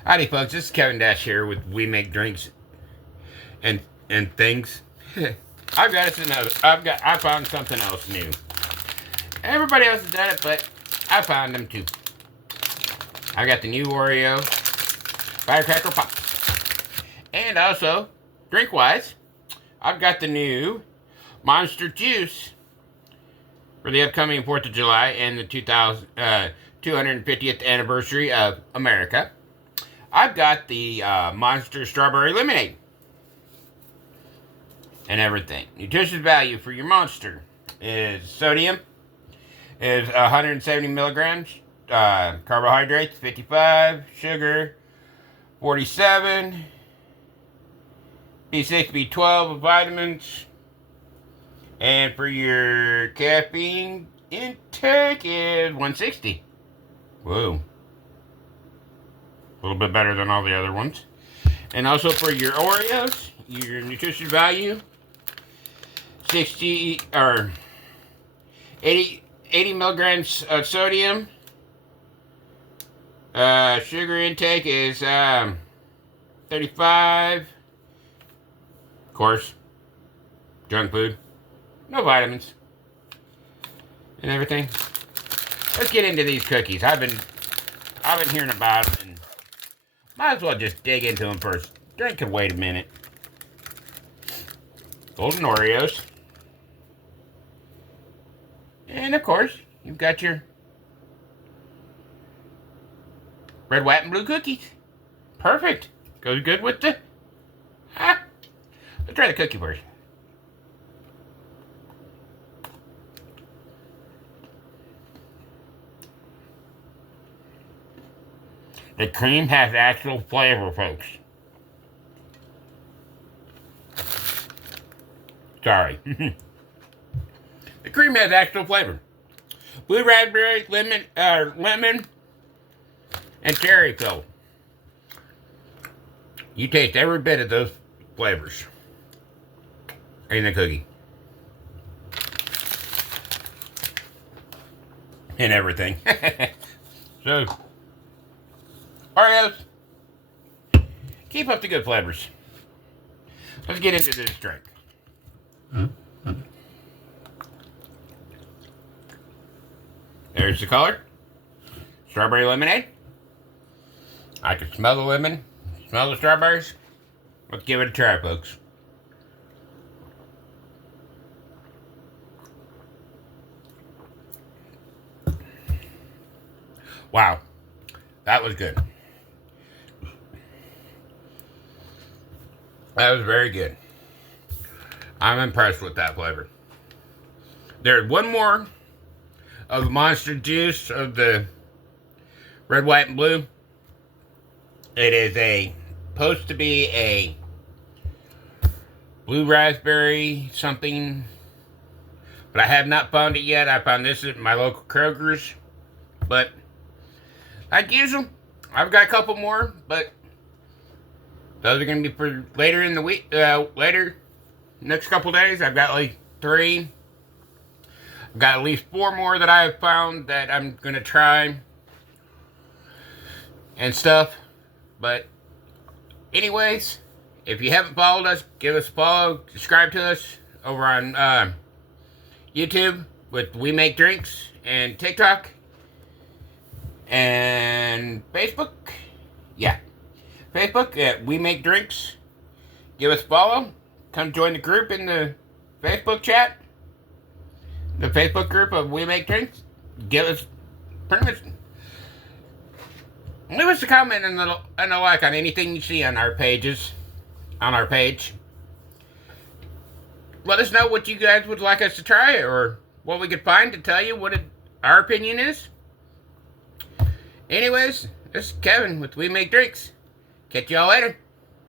Howdy, folks. This is Kevin Dash here with We Make Drinks and Things. I've got us another. I found something else new. Everybody else has done it, but I found them too. I got the new Oreo Firecracker Pop, and also drink-wise, I've got the new Monster Juice for the upcoming 4th of July and the 250th anniversary of America. I've got the Monster Strawberry Lemonade and everything. Nutritious value for your Monster is sodium is 170 milligrams, carbohydrates 55, sugar 47, B6, B12 vitamins, and for your caffeine intake is 160. Whoa. A little bit better than all the other ones. And also for your Oreos, your nutrition value, 60 or 80 milligrams of sodium. Sugar intake is 35. Of course, junk food, no vitamins, and everything. Let's get into these cookies. I've been hearing about them, and might as well just dig into them first. Drink can wait a minute. Golden Oreos. And of course, you've got your red, white, and blue cookies. Perfect. Goes good with the... Let's try the cookie first. The cream has actual flavor, folks. Sorry. The cream has actual flavor. Blue raspberry, lemon, and cherry filled. You taste every bit of those flavors in the cookie. And everything. So... Oreos, keep up the good flavors. Let's get into this drink. There's the color. Strawberry lemonade. I can smell the lemon, smell the strawberries. Let's give it a try, folks. Wow, that was good. That was very good. I'm impressed with that flavor. There's one more of the Monster Juice of the red, white, and blue. It is supposed to be a blue raspberry something, but I have not found it yet. I found this at my local Kroger's, but like usual, I've got a couple more, but those are going to be for later in the week, next couple days. I've got like 3. I've got at least 4 more that I have found that I'm going to try and stuff. But anyways, if you haven't followed us, give us a follow, subscribe to us over on YouTube with We Make Drinks, and TikTok and Facebook. Yeah. Facebook at We Make Drinks. Give us a follow. Come join the group in the Facebook chat. The Facebook group of We Make Drinks. Give us pretty much. Leave us a comment and a like on anything you see on our pages. On our page. Let us know what you guys would like us to try, or what we could find to tell you what our opinion is. Anyways, this is Kevin with We Make Drinks. Catch y'all later.